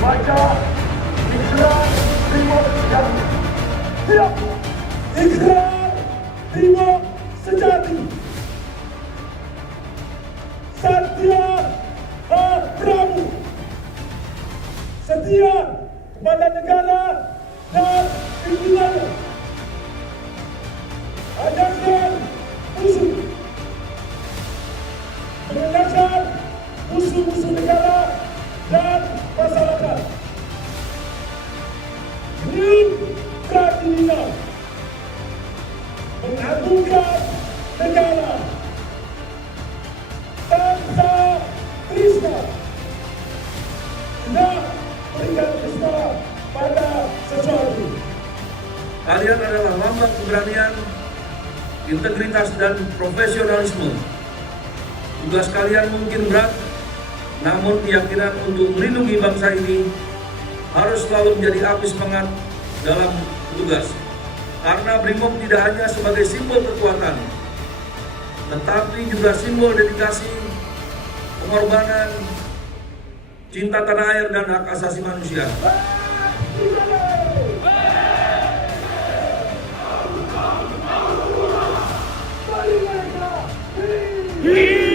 baca ikrar Brimob yang siap. Ikrar Brimob sejati. Satya Prabu, setia kepada negara dan pimpinannya, hajarkan musuh, mengendalikan musuh-musuh negara dan masyarakat, Rim Pratidina, mengagungkan negara, bangsa Krishna, tidak berikan dusta pada sesuatu. Kalian adalah lambang keberanian, integritas, dan profesionalisme. Tugas kalian mungkin berat, namun keyakinan untuk melindungi bangsa ini harus selalu menjadi api semangat dalam tugas. Karena Brimob tidak hanya sebagai simbol kekuatan, tetapi juga simbol dedikasi, pengorbanan, cinta tanah air, dan hak asasi manusia. Hidup